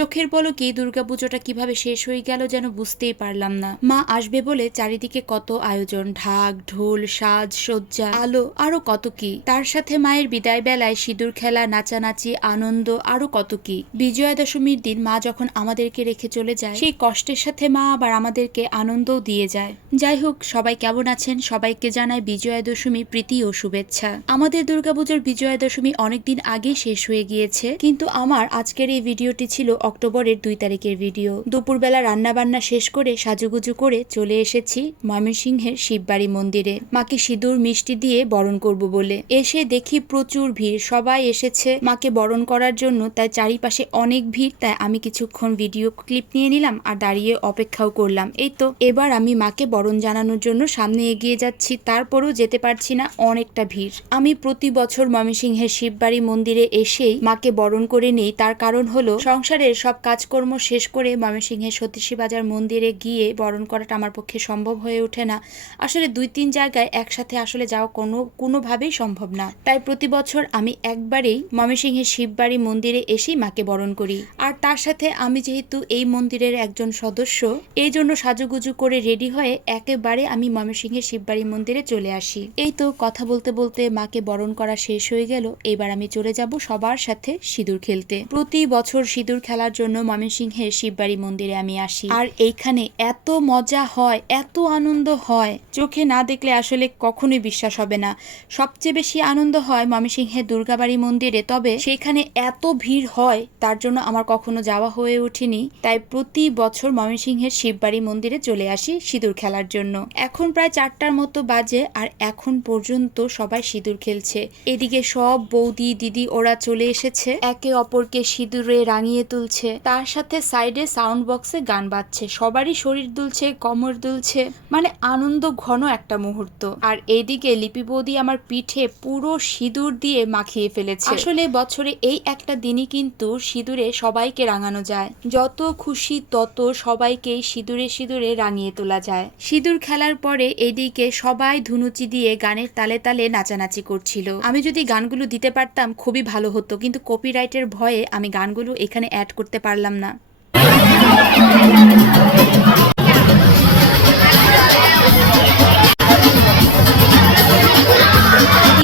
চোখের পলকে দুর্গাপুজোটা কীভাবে শেষ হয়ে গেল যেন বুঝতেই পারলাম না। মা আসবে বলে চারিদিকে কত আয়োজন, ঢাক, ঢোল, সাজ, সজ্জা, আলো, আরও কত কি। তার সাথে মায়ের বিদায় বেলায় সিঁদুর খেলা, নাচানাচি, আনন্দ, আরও কত কি। বিজয়া দশমীর দিন মা যখন আমাদেরকে রেখে চলে যায়, সেই কষ্টের সাথে মা আবার আমাদেরকে আনন্দও দিয়ে যায়। যাই হোক, সবাই কেমন আছেন? সবাইকে জানায় বিজয়া দশমী প্রীতি ও শুভেচ্ছা। আমাদের দুর্গাপুজোর বিজয়া দশমী অনেকদিন আগে শেষ হয়ে গিয়েছে, কিন্তু আমার আজকের এই ভিডিওটি ছিল অক্টোবরের দুই তারিখের ভিডিও। দুপুরবেলা রান্না বান্না শেষ করে সাজুগুজু করে চলে এসেছি ময়মনসিংহের শিববাড়ি মন্দিরে। মাকে সিঁদুর, মিষ্টি দিয়ে বরণ করব বলে। এসে দেখি প্রচুর ভিড়। সবাই এসেছে মাকে বরণ করার জন্য। তাই চারিপাশে অনেক ভিড়। তাই আমি কিছুক্ষণ ভিডিও ক্লিপ নিয়ে নিলাম আর দাঁড়িয়ে অপেক্ষাও করলাম। এই তো, এবার আমি মাকে বরণ জানানোর জন্য সামনে এগিয়ে যাচ্ছি। তারপরও যেতে পারছি না অনেকটা ভিড়। আমি প্রতি বছর ময়মনসিংহের শিববাড়ি মন্দিরে এসেই মাকে বরণ করে নেই। তার কারণ হলো সংসারের সব কাজকর্ম শেষ করে ময়মনসিংহের সতীশী বাজার মন্দিরে গিয়ে বরণ করাটা আমার পক্ষে সম্ভব হয়ে ওঠে না। আসলে দুই তিন জায়গায় একসাথে আসলে যাওয়া কোনো, কোনোভাবেই সম্ভব না। তাই প্রতি বছর আমি একবারেই ময়মনসিংহের শিববাড়ি মন্দিরে এসেই মাকে বরণ করি। আর তার সাথে আমি যেহেতু এই মন্দিরের একজন সদস্য, এই জন্য সাজুগুজু করে রেডি হয়ে একেবারে আমি ময়মনসিংহের শিববাড়ি মন্দিরে চলে আসি। এই তো কথা বলতে বলতে মাকে বরণ করা শেষ হয়ে গেল। এবার আমি চলে যাব সবার সাথে সিঁদুর খেলতে। প্রতি বছর সিঁদুর খেলার জন্য ময়মনসিংহের শিববাড়ি মন্দিরে আমি আসি। আর এইখানে এত মজা হয়, এত আনন্দ হয়। চোখে না দেখলে আসলে কখনোই বিশ্বাস হবে না। সবচেয়ে বেশি আনন্দ হয় ময়মনসিংহের দুর্গাবাড়ি মন্দিরে, তবে সেখানে এত ভিড় হয়, তার জন্য আমার কখনো যাওয়া হয়ে ওঠেনি। তাই প্রতি বছর ময়মনসিংহের শিববাড়ি মন্দিরে চলে আসি সিঁদুর খেলার জন্য। এখন প্রায় চারটার মতো বাজে, আর এখন পর্যন্ত সবাই সিঁদুর খেলছে। এদিকে সব বৌদি, দিদি, ওরা চলে এসেছে। একে অপরকে সিঁদুরে রাঙিয়ে তুলছে। তার সাথে সাইডে সাউন্ড বক্সে গান বাজছে। সবারই শরীর দুলছে, কমর দুলছে। মানে আনন্দ ঘন একটা মুহূর্ত। আর এইদিকে লিপি বৌদি আমার পিঠে পুরো সিঁদুর দিয়ে মাখিয়ে ফেলেছে। আসলে বছরে এই একটা দিনই কিন্তু সিঁদুরে সবাইকে রাঙানো যায়। যত খুশি তত সবাইকেই সিঁদুরে সিঁদুরে রাঙিয়ে তোলা যায়। সিঁদুর খেলার পরে এইদিকে সবাই ধুনুচি দিয়ে গানের তালে তালে নাচানাচি করছিল। আমি যদি গানগুলো দিতে পারতাম, খুবই ভালো হতো। কিন্তু কপিরাইটের ভয়ে আমি গানগুলো এখানে অ্যাড করতে পারলাম না।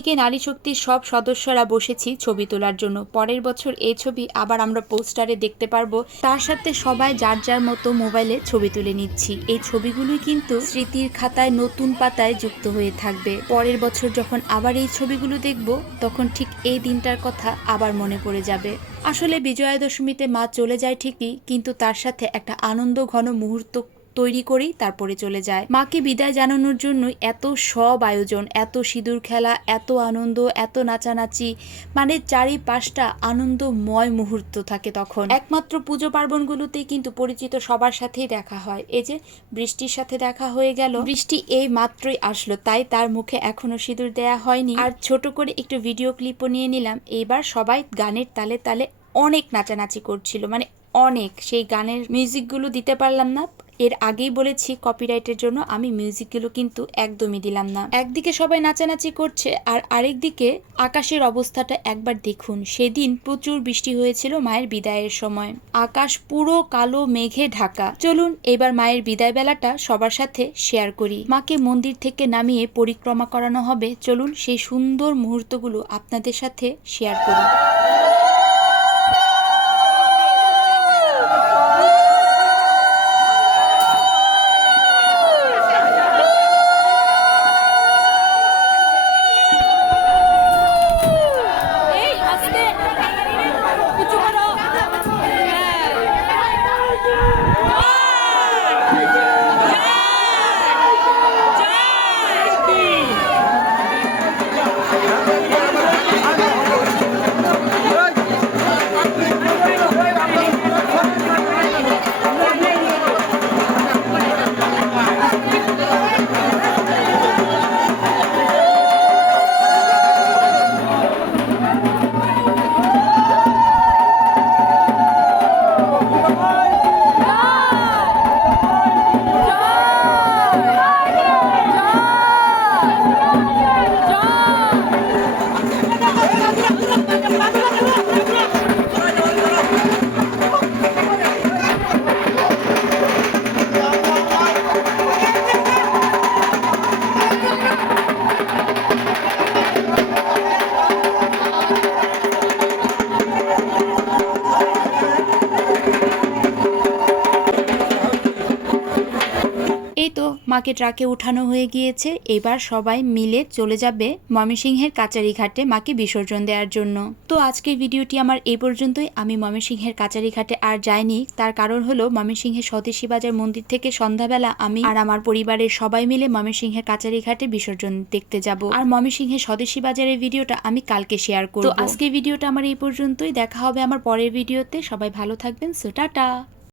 এদিকে নারী শক্তির সব সদস্যরা বসেছি ছবি তোলার জন্য। পরের বছর এই ছবি আবার আমরা পোস্টারে দেখতে পারব। তার সাথে সবাই যার যার মতো মোবাইলে ছবি তুলে নিচ্ছি। এই ছবিগুলোই কিন্তু স্মৃতির খাতায় নতুন পাতায় যুক্ত হয়ে থাকবে। পরের বছর যখন আবার এই ছবিগুলো দেখব, তখন ঠিক এই দিনটার কথা আবার মনে পড়ে যাবে। আসলে বিজয়া দশমীতে মা চলে যায় ঠিকই, কিন্তু তার সাথে একটা আনন্দ ঘন মুহূর্ত তৈরি করেই তারপরে চলে যায়। মাকে বিদায় জানানোর জন্য এত সব আয়োজন, এত সিঁদুর খেলা, এত আনন্দ, এত নাচানাচি মানে চারিপাশটা আনন্দময় মুহূর্ত থাকে তখন। একমাত্র পুজো পার্বণগুলোতে কিন্তু পরিচিত সবার সাথেই দেখা হয়। এই যে বৃষ্টির সাথে দেখা হয়ে গেল। বৃষ্টি এই মাত্রই আসলো, তাই তার মুখে এখনও সিঁদুর দেয়া হয়নি। আর ছোট করে একটু ভিডিও ক্লিপও নিয়ে নিলাম। এবার সবাই গানের তালে তালে অনেক নাচানাচি করছিল মানে অনেক। সেই গানের মিউজিকগুলো দিতে পারলাম না। এর আগেই বলেছি কপিরাইটের জন্য আমি মিউজিকগুলো কিন্তু একদমই দিলাম না। একদিকে সবাই নাচানাচি করছে আর আরেকদিকে আকাশের অবস্থাটা একবার দেখুন। সেদিন প্রচুর বৃষ্টি হয়েছিল মায়ের বিদায়ের সময়। আকাশ পুরো কালো মেঘে ঢাকা। চলুন এবার মায়ের বিদায় বেলাটা সবার সাথে শেয়ার করি। মাকে মন্দির থেকে নামিয়ে পরিক্রমা করানো হবে। চলুন সেই সুন্দর মুহূর্তগুলো আপনাদের সাথে শেয়ার করি। মাকে ট্রাকে উঠানো হয়ে গিয়েছে। এবার সবাই মিলে চলে যাবে ময়মনসিংহের কাচারি ঘাটে মাকে বিসর্জন দেওয়ার জন্য। তো আজকের ভিডিওটি আমার এই পর্যন্তই। আমি ময়মনসিংহের কাচারি ঘাটে আর যাইনি। তার কারণ হলো ময়মনসিংহের স্বদেশী বাজার মন্দির থেকে সন্ধ্যাবেলা আমি আর আমার পরিবারের সবাই মিলে ময়মনসিংহের কাচারি ঘাটে বিসর্জন দেখতে যাব। আর ময়মনসিংহের স্বদেশী বাজারের ভিডিওটা আমি কালকে শেয়ার করব। আজকের ভিডিওটা আমার এই পর্যন্তই। দেখা হবে আমার পরের ভিডিওতে। সবাই ভালো থাকবেন। So tata.